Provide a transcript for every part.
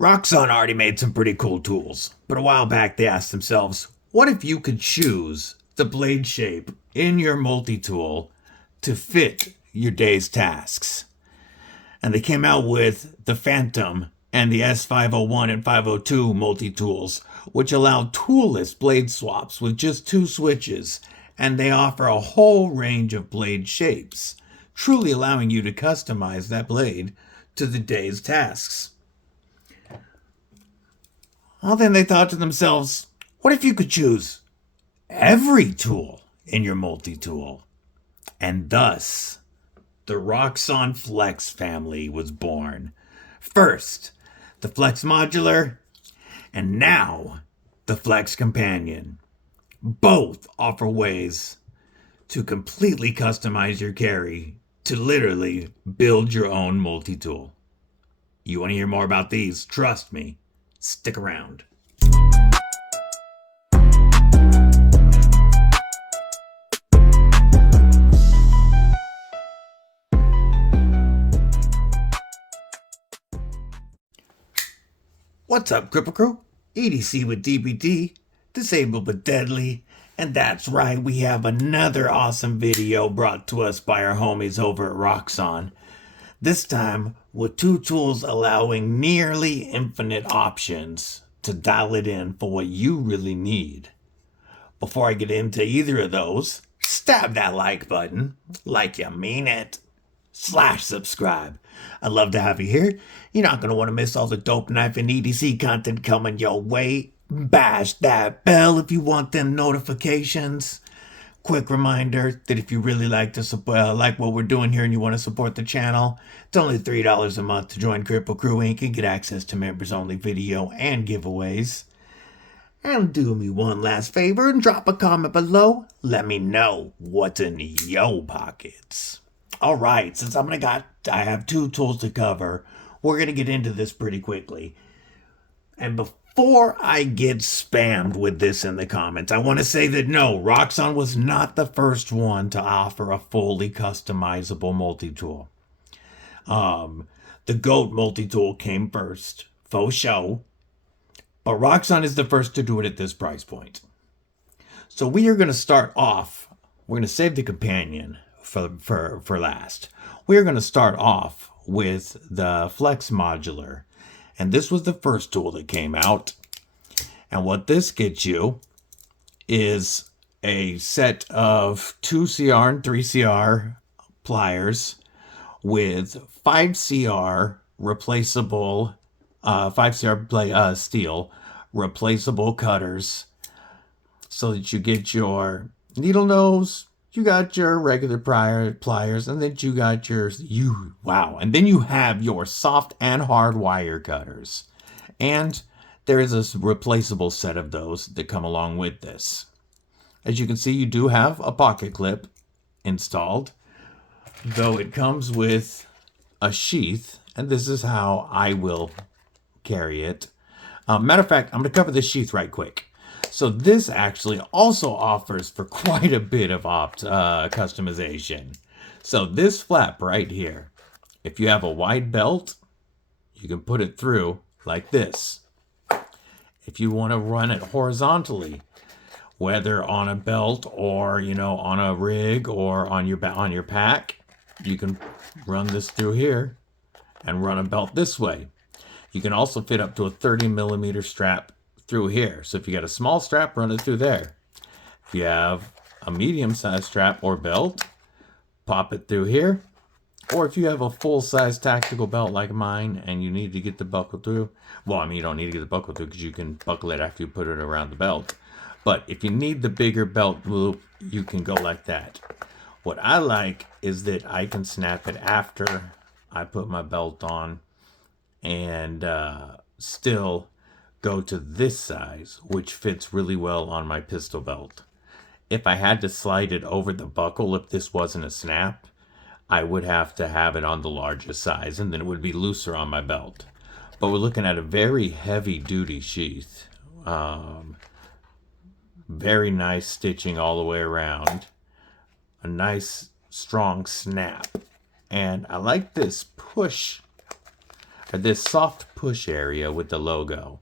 Roxon already made some pretty cool tools, but a while back they asked themselves, what if you could choose the blade shape in your multi-tool to fit your day's tasks? And they came out with the Phantom and the S501 and 502 multi-tools, which allow toolless blade swaps with just 2 switches, and they offer a whole range of blade shapes, truly allowing you to customize that blade to the day's tasks. Well, then they thought to themselves, what if you could choose every tool in your multi-tool? And thus, the Roxon Flex family was born. First, the Flex Modular, and now the Flex Companion. Both offer ways to completely customize your carry to literally build your own multi-tool. You want to hear more about these? Trust me. Stick around. What's up, Kripple Krew? EDC with DBD, disabled but deadly. And that's right, we have another awesome video brought to us by our homies over at Roxon. This time with 2 tools allowing nearly infinite options to dial it in for what you really need. Before I get into either of those, stab that like button, like you mean it, /subscribe. I'd love to have you here. You're not going to want to miss all the dope knife and EDC content coming your way. Bash that bell if you want them notifications. Quick reminder that if you really like what we're doing here and you want to support the channel, it's only $3 a month to join Kripple Krew Inc. and get access to members-only video and giveaways. And do me one last favor and drop a comment below. Let me know what's in your pockets. All right, since I have 2 tools to cover, we're going to get into this pretty quickly. And before I get spammed with this in the comments, I want to say that no, Roxon was not the first one to offer a fully customizable multi-tool. The GOAT multi-tool came first, faux show, but Roxon is the first to do it at this price point. So we are going to start off, we're going to save the companion for last. We're going to start off with the Flex Modular. And this was the first tool that came out. And what this gets you is a set of 2 CR and 3 CR pliers with 5 CR replaceable, 5 CR steel replaceable cutters, so that you get your needle nose, you got your regular pliers, and then you got and then you have your soft and hard wire cutters. And there is a replaceable set of those that come along with this. As you can see, you do have a pocket clip installed, though it comes with a sheath, and this is how I will carry it. Matter of fact, I'm going to cover this sheath right quick. So this actually also offers for quite a bit of customization. So this flap right here, if you have a wide belt, you can put it through like this. If you want to run it horizontally, whether on a belt or on a rig or on your pack, you can run this through here and run a belt this way. You can also fit up to a 30mm strap through here. So if you got a small strap, run it through there. If you have a medium-sized strap or belt, pop it through here. Or if you have a full-size tactical belt like mine and you need to get the buckle through, well, you don't need to get the buckle through because you can buckle it after you put it around the belt. But if you need the bigger belt loop, you can go like that. What I like is that I can snap it after I put my belt on and still go to this size, which fits really well on my pistol belt. If I had to slide it over the buckle, if this wasn't a snap, I would have to have it on the largest size, and then it would be looser on my belt. But we're looking at a very heavy duty sheath. Very nice stitching all the way around. A nice strong snap. And I like this push or this soft push area with the logo.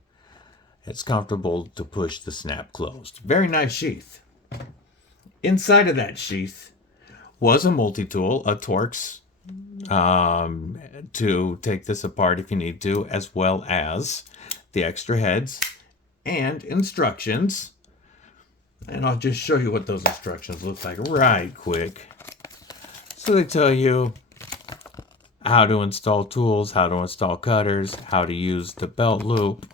It's comfortable to push the snap closed. Very nice sheath. Inside of that sheath was a multi-tool, a Torx, to take this apart if you need to, as well as the extra heads and instructions. And I'll just show you what those instructions look like right quick. So they tell you how to install tools, how to install cutters, how to use the belt loop,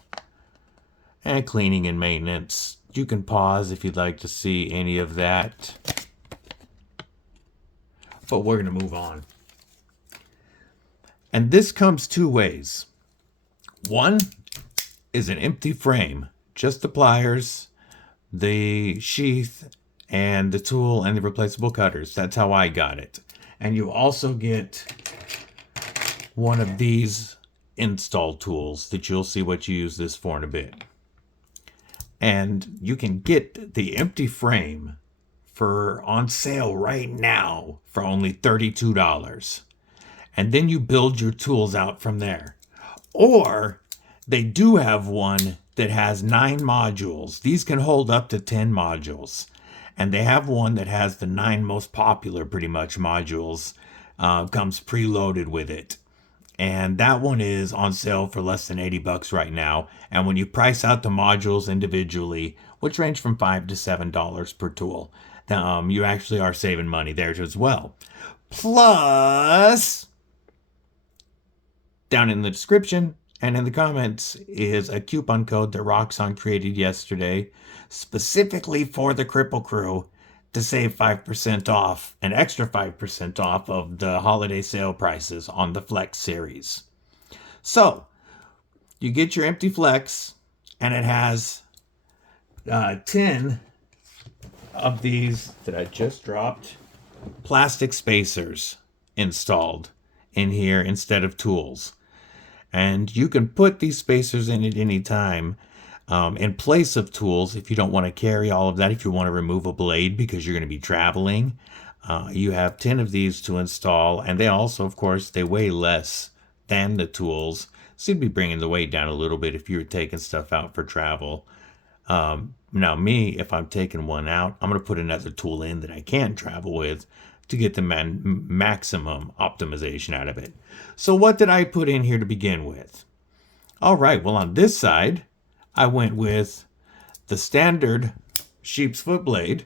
and cleaning and maintenance. You can pause if you'd like to see any of that. But we're going to move on. And this comes two ways. One is an empty frame, just the pliers, the sheath, and the tool and the replaceable cutters. That's how I got it. And you also get one of these install tools that you'll see what you use this for in a bit. And you can get the empty frame for on sale right now for only $32. And then you build your tools out from there. Or they do have one that has 9 modules. These can hold up to 10 modules. And they have one that has the 9 most popular, pretty much, modules. Comes preloaded with it. And that one is on sale for less than $80 right now. And when you price out the modules individually, which range from $5 to $7 per tool, you actually are saving money there as well. Plus, down in the description and in the comments is a coupon code that Roxon created yesterday specifically for the Kripple Krew to save 5% off, an extra 5% off of the holiday sale prices on the Flex series. So, you get your empty Flex, and it has 10 of these that I just dropped, plastic spacers installed in here instead of tools. And you can put these spacers in at any time in place of tools if you don't want to carry all of that, if you want to remove a blade because you're going to be traveling. You have 10 of these to install, and they also, of course, they weigh less than the tools. So you'd be bringing the weight down a little bit if you were taking stuff out for travel. Now me, if I'm taking one out, I'm going to put another tool in that I can travel with to get the maximum optimization out of it. So what did I put in here to begin with? All right, well, on this side, I went with the standard sheep's foot blade.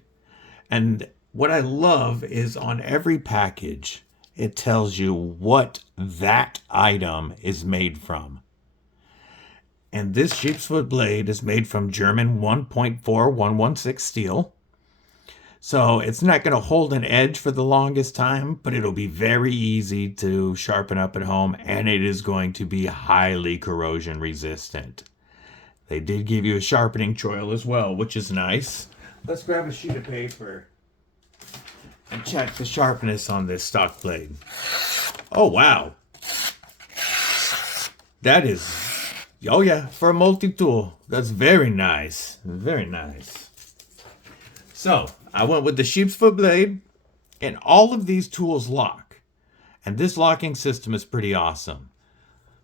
And what I love is on every package, it tells you what that item is made from. And this sheep's foot blade is made from German 1.4116 steel. So it's not going to hold an edge for the longest time, but it'll be very easy to sharpen up at home, and it is going to be highly corrosion resistant. They did give you a sharpening choil as well, which is nice. Let's grab a sheet of paper and check the sharpness on this stock blade. Oh, wow. That is, oh yeah, for a multi-tool. That's very nice. Very nice. So, I went with the sheep's foot blade, and all of these tools lock. And this locking system is pretty awesome.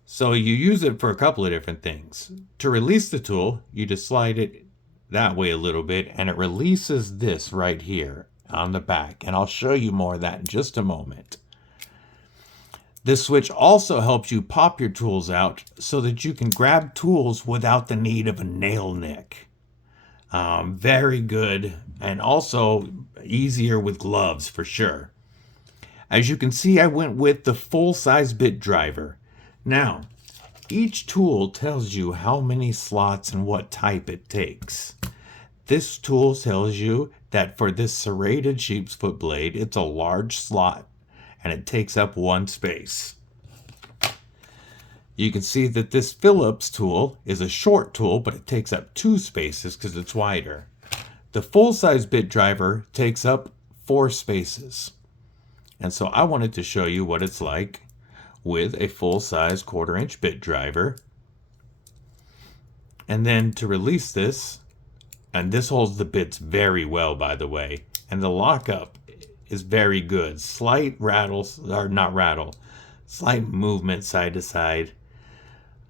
So you use it for a couple of different things. To release the tool, you just slide it that way a little bit, and it releases this right here on the back. And I'll show you more of that in just a moment. This switch also helps you pop your tools out so that you can grab tools without the need of a nail nick. Very good, and also easier with gloves for sure. As you can see, I went with the full-size bit driver. Now, each tool tells you how many slots and what type it takes. This tool tells you that for this serrated sheep's foot blade, it's a large slot and it takes up 1 space. You can see that this Phillips tool is a short tool, but it takes up 2 spaces because it's wider. The full-size bit driver takes up 4 spaces. And so I wanted to show you what it's like with a full-size 1/4-inch bit driver. And then to release this, and this holds the bits very well, by the way, and the lockup is very good. Slight rattle, or not rattle, slight movement side to side.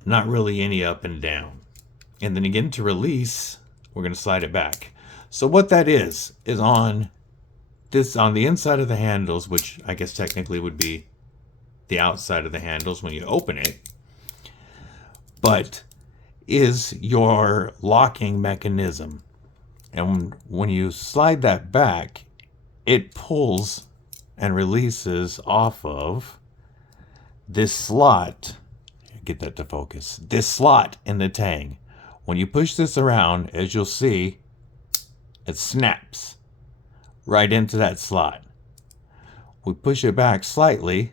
Not really any up and down. And then again, to release, we're going to slide it back. So what that is on the inside of the handles, which I guess technically would be the outside of the handles when you open it, but is your locking mechanism. And when you slide that back, it pulls and releases off of this slot. Get that to focus. This slot in the tang. When you push this around, as you'll see, it snaps right into that slot. We push it back slightly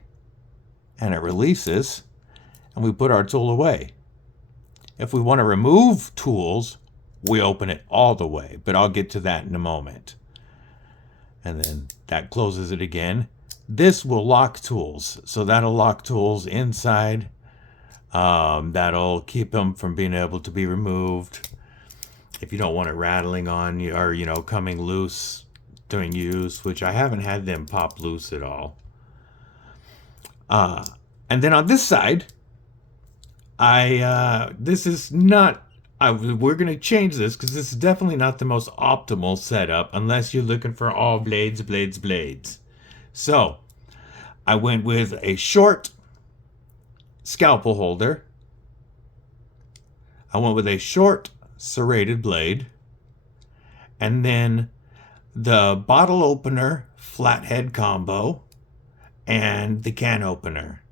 and it releases, and we put our tool away. If we want to remove tools, we open it all the way, but I'll get to that in a moment. And then that closes it again. This will lock tools, so that'll lock tools inside. That'll keep them from being able to be removed if you don't want it rattling on you, or coming loose during use, which I haven't had them pop loose at all. And then on this side, this is not, we're going to change this because this is definitely not the most optimal setup unless you're looking for all blades. So I went with a short scalpel holder. I went with a short serrated blade, and then the bottle opener flathead combo and the can opener,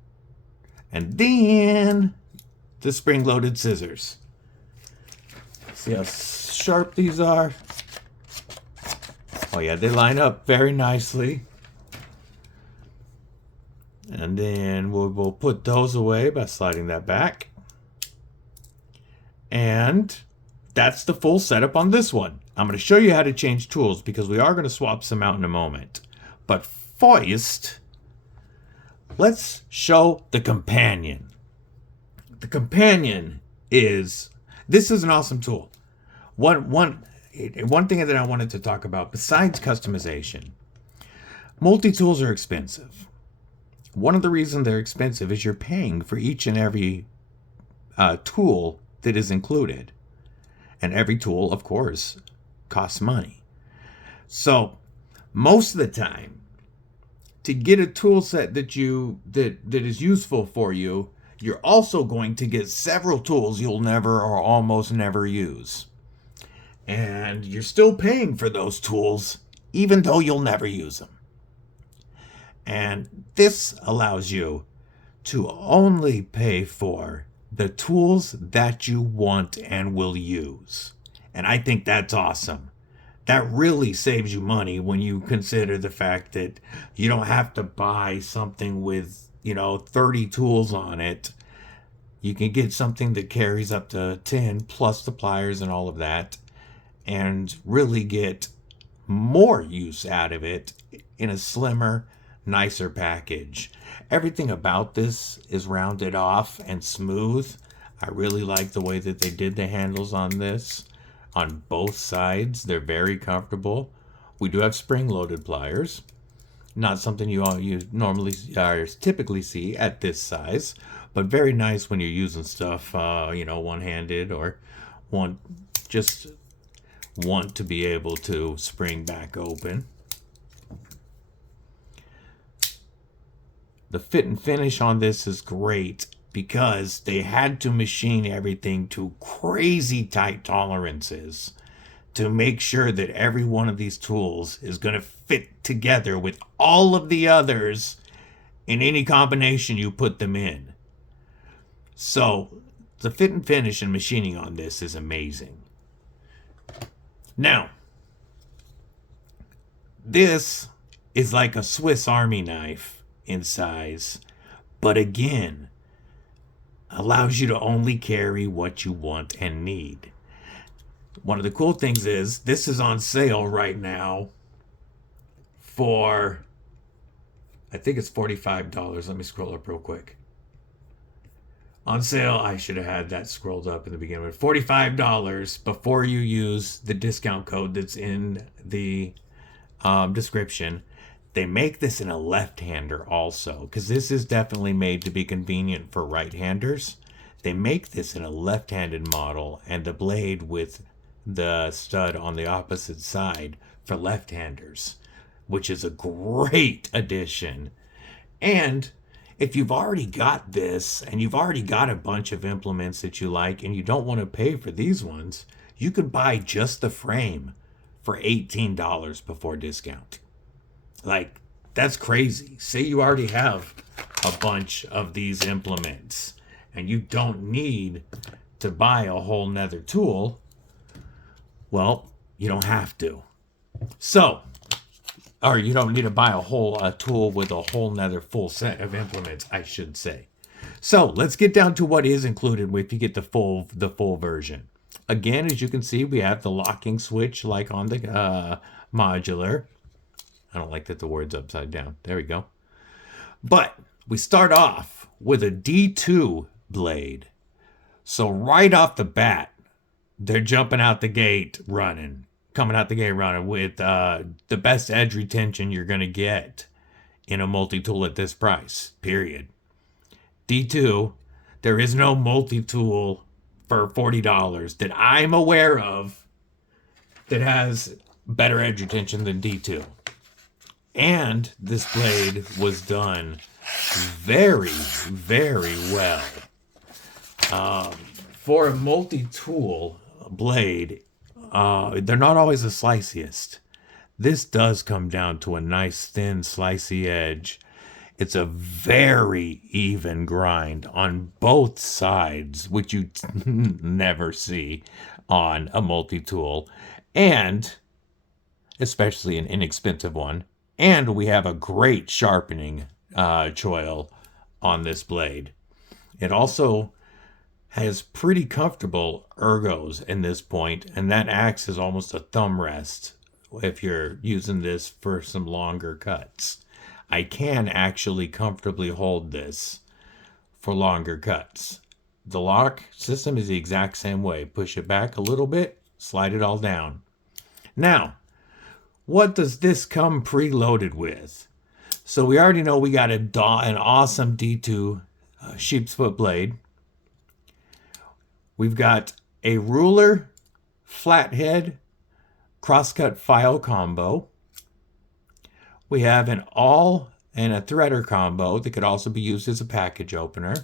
and then the spring-loaded scissors. See how sharp these are? Oh yeah, they line up very nicely. And then we'll put those away by sliding that back. And that's the full setup on this one. I'm going to show you how to change tools because we are going to swap some out in a moment. But first, let's show the companion. The companion this is an awesome tool. One thing that I wanted to talk about besides customization, multi-tools are expensive. One of the reasons they're expensive is you're paying for each and every tool that is included. And every tool, of course, costs money. So most of the time, to get a tool set that is useful for you, you're also going to get several tools you'll never or almost never use. And you're still paying for those tools, even though you'll never use them. And this allows you to only pay for the tools that you want and will use. And I think that's awesome. That really saves you money when you consider the fact that you don't have to buy something with, 30 tools on it. You can get something that carries up to 10 plus the pliers and all of that, and really get more use out of it in a slimmer, nicer package. Everything about this is rounded off and smooth. I really like the way that they did the handles on this on both sides. They're very comfortable. We do have spring-loaded pliers, not something you normally typically see at this size, but very nice when you're using stuff one-handed or just want to be able to spring back open. The fit and finish on this is great because they had to machine everything to crazy tight tolerances to make sure that every one of these tools is going to fit together with all of the others in any combination you put them in. So the fit and finish and machining on this is amazing. Now, this is like a Swiss Army knife in size, but again, allows you to only carry what you want and need. One of the cool things is this is on sale right now for, I think it's $45. Let me scroll up real quick. On sale, I should have had that scrolled up in the beginning, but $45 before you use the discount code that's in the description. They make this in a left-hander also, because this is definitely made to be convenient for right-handers. They make this in a left-handed model and the blade with the stud on the opposite side for left-handers, which is a great addition. And if you've already got this and you've already got a bunch of implements that you like and you don't want to pay for these ones, you can buy just the frame for $18 before discount. Like, that's crazy. Say you already have a bunch of these implements and you don't need to buy a whole nother tool. Well, you don't have to. So, or you don't need to buy a tool with a whole nother full set of implements, I should say. So let's get down to what is included if you get the full version. Again, as you can see, we have the locking switch like on the modular. I don't like that the word's upside down. There we go. But we start off with a D2 blade. So right off the bat, they're jumping out the gate running. Coming out the gate running with the best edge retention you're going to get in a multi-tool at this price, period. D2, there is no multi-tool for $40 that I'm aware of that has better edge retention than D2. And this blade was done very, very well. For a multi-tool blade, they're not always the sliciest. This does come down to a nice thin slicey edge. It's a very even grind on both sides, which you never see on a multi-tool, and especially an inexpensive one. And we have a great sharpening choil on this blade. It also has pretty comfortable ergos in this point, and that acts as almost a thumb rest if you're using this for some longer cuts. I can actually comfortably hold this for longer cuts. The lock system is the exact same way. Push it back a little bit, slide it all down. Now, what does this come preloaded with? So we already know we got an awesome D2 sheep's foot blade. We've got a ruler, flathead, crosscut file combo. We have an awl and a threader combo that could also be used as a package opener.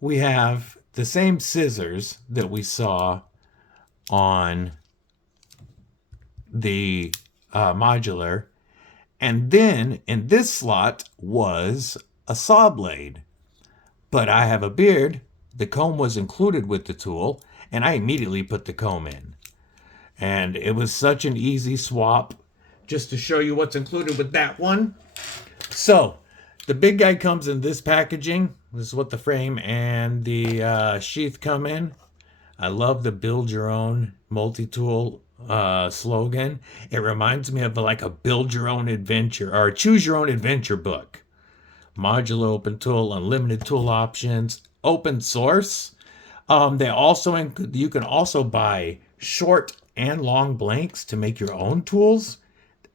We have the same scissors that we saw on the modular. And then in this slot was a saw blade. But I have a beard. The comb was included with the tool, and I immediately put the comb in. And it was such an easy swap, just to show you what's included with that one. So, the big guy comes in this packaging. This is what the frame and the sheath come in. I love the build your own multi-tool slogan. It reminds me of like a build your own adventure or choose your own adventure book. Modular open tool, unlimited tool options, open source. They also you can also buy short and long blanks to make your own tools.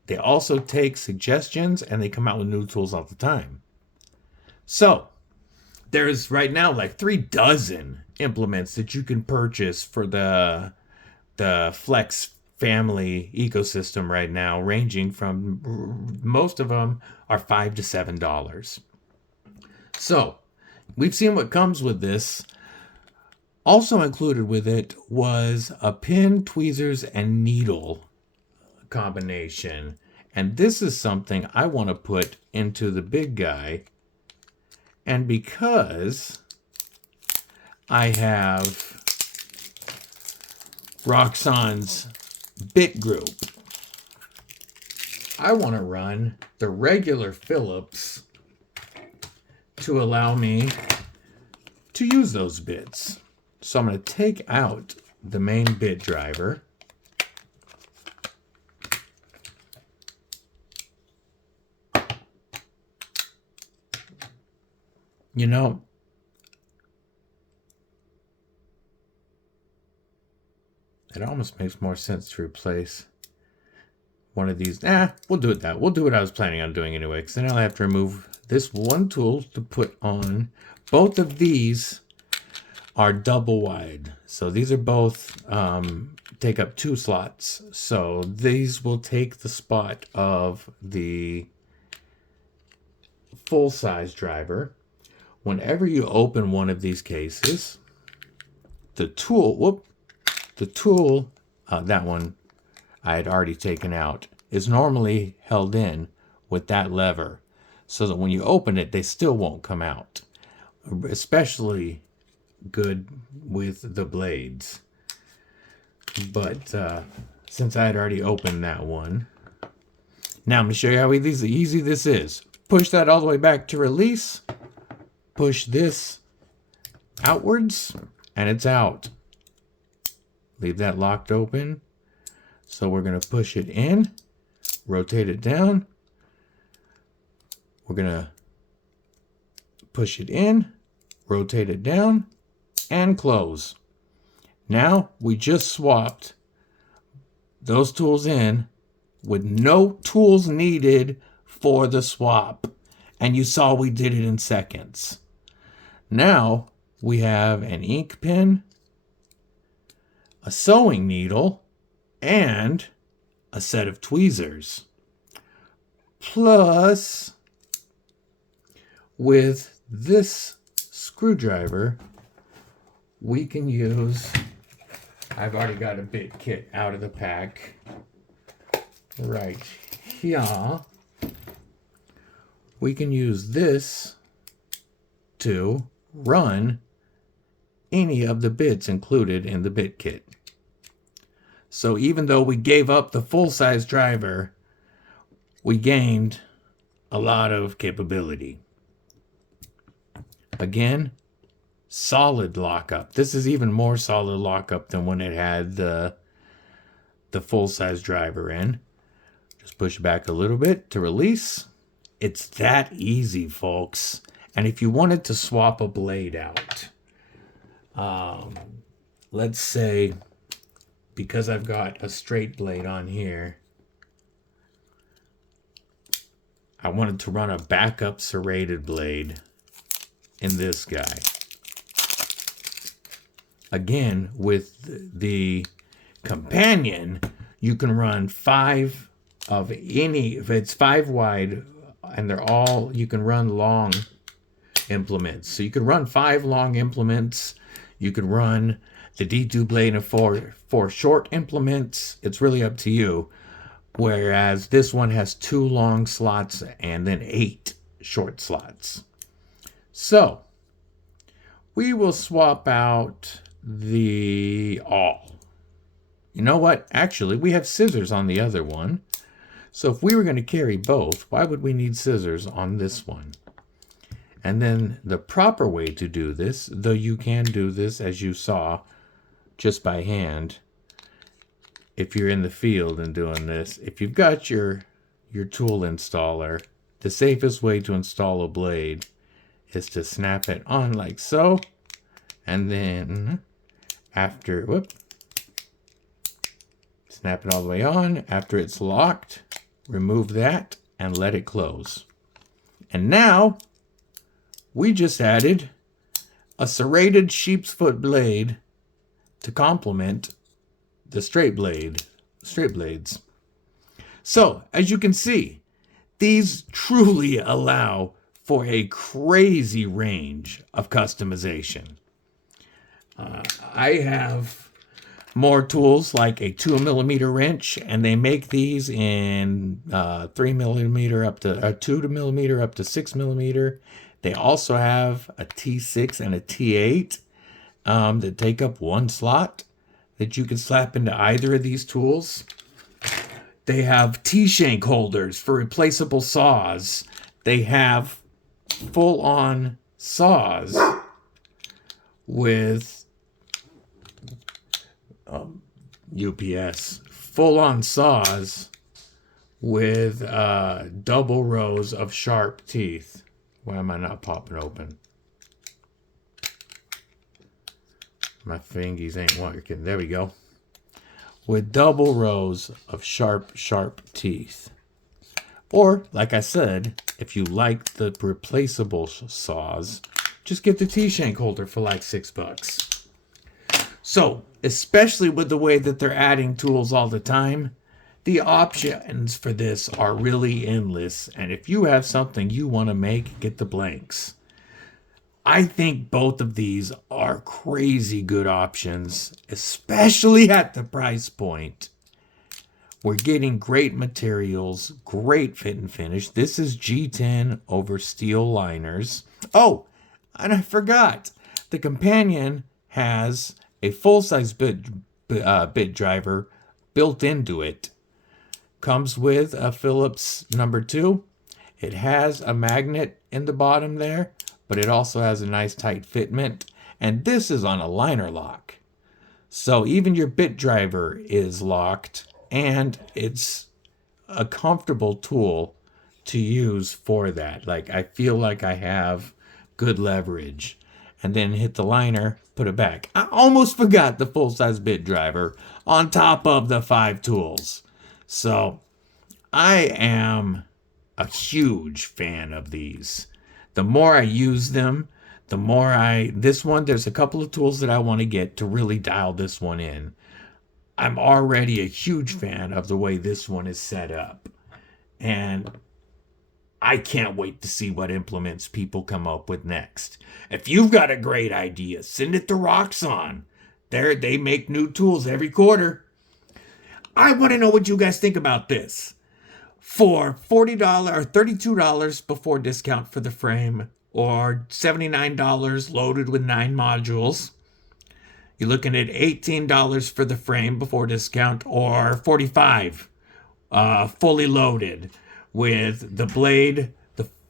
They also take suggestions and they come out with new tools all the time. So there's right now like 36 implements that you can purchase for the Flex family ecosystem right now, ranging from most of them are $5 to $7. So we've seen what comes with this. Also included with it was a pin, tweezers, and needle combination. And this is something I want to put into the big guy. And because I have Roxon's bit group, I want to run the regular Phillips to allow me to use those bits. So I'm going to take out the main bit driver. You know, it almost makes more sense to replace one of these. We'll do it that. We'll do what I was planning on doing anyway, because then I'll have to remove this one tool to put on both of these are double wide. So these are both take up 2 slots. So these will take the spot of the full-size driver. Whenever you open one of these cases, the tool, that one I had already taken out, is normally held in with that lever so that when you open it, they still won't come out. Especially good with the blades. But since I had already opened that one, now I'm going to show you how easy this is. Push that all the way back to release. Push this outwards, and it's out. Leave that locked open. So we're going to push it in, rotate it down. We're going to push it in, rotate it down, and close. Now we just swapped those tools in with no tools needed for the swap. And you saw we did it in seconds. Now we have an ink pen, a sewing needle, and a set of tweezers. Plus, with this screwdriver, we can use, I've already got a bit kit out of the pack right here. We can use this to run any of the bits included in the bit kit. So even though we gave up the full-size driver, we gained a lot of capability. Again, solid lockup. This is even more solid lockup than when it had the full-size driver in. Just push back a little bit to release. It's that easy, folks. And if you wanted to swap a blade out, let's say, because I've got a straight blade on here, I wanted to run a backup serrated blade in this guy. Again, with the companion, you can run 5 of any, if it's 5 wide, and they're all, you can run long implements. So you could run 5 long implements. You could run the D2 blade and 4 short implements. It's really up to you. Whereas this one has 2 long slots and then 8 short slots. So we will swap out the awl. You know what? Actually, we have scissors on the other one. So if we were going to carry both, why would we need scissors on this one? And then the proper way to do this, though you can do this as you saw just by hand, if you're in the field and doing this, if you've got your tool installer, the safest way to install a blade is to snap it on like so, and then after, snap it all the way on. After it's locked, remove that and let it close. And now we just added a serrated sheep's foot blade to complement the straight blades. So as you can see, these truly allow for a crazy range of customization. I have more tools like a 2mm wrench, and they make these in 3mm up to 2mm up to 6mm. They also have a T6 and a T8 that take up 1 slot that you can slap into either of these tools. They have T-shank holders for replaceable saws. They have full-on saws with UPS, full-on saws with double rows of sharp teeth. Why am I not popping open? My fingies ain't working. There we go. With double rows of sharp teeth. Or, like I said, if you like the replaceable saws, just get the T-shank holder for like $6. So, especially with the way that they're adding tools all the time, the options for this are really endless. And if you have something you want to make, get the blanks. I think both of these are crazy good options, especially at the price point. We're getting great materials, great fit and finish. This is G10 over steel liners. Oh, and I forgot. The companion has a full-size bit driver built into it. Comes with a Phillips number 2. It has a magnet in the bottom there, but it also has a nice tight fitment. And this is on a liner lock. So even your bit driver is locked, and it's a comfortable tool to use for that. Like, I feel like I have good leverage. And then hit the liner, put it back. I almost forgot the full-size bit driver on top of the 5 tools. So I am a huge fan of these. The more I use them, the more there's a couple of tools that I want to get to really dial this one in. I'm already a huge fan of the way this one is set up. And I can't wait to see what implements people come up with next. If you've got a great idea, send it to Roxon. They make new tools every quarter. I want to know what you guys think about this. For $40 or $32 before discount for the frame, or $79 loaded with 9 modules, you're looking at $18 for the frame before discount, or $45 fully loaded with the blade,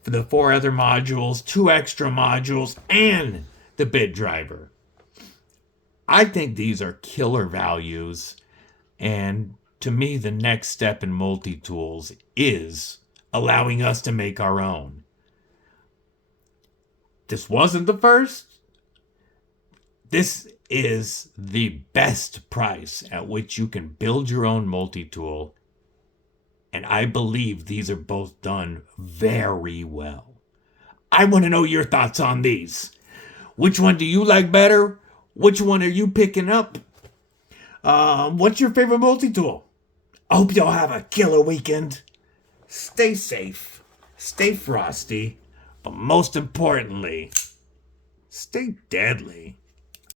the 4 other modules, 2 extra modules, and the bit driver. I think these are killer values, and to me, the next step in multi-tools is allowing us to make our own. This wasn't the first. This is the best price at which you can build your own multi-tool. And I believe these are both done very well. I want to know your thoughts on these. Which one do you like better? Which one are you picking up? What's your favorite multi-tool? I hope y'all have a killer weekend. Stay safe, stay frosty, but most importantly, stay deadly.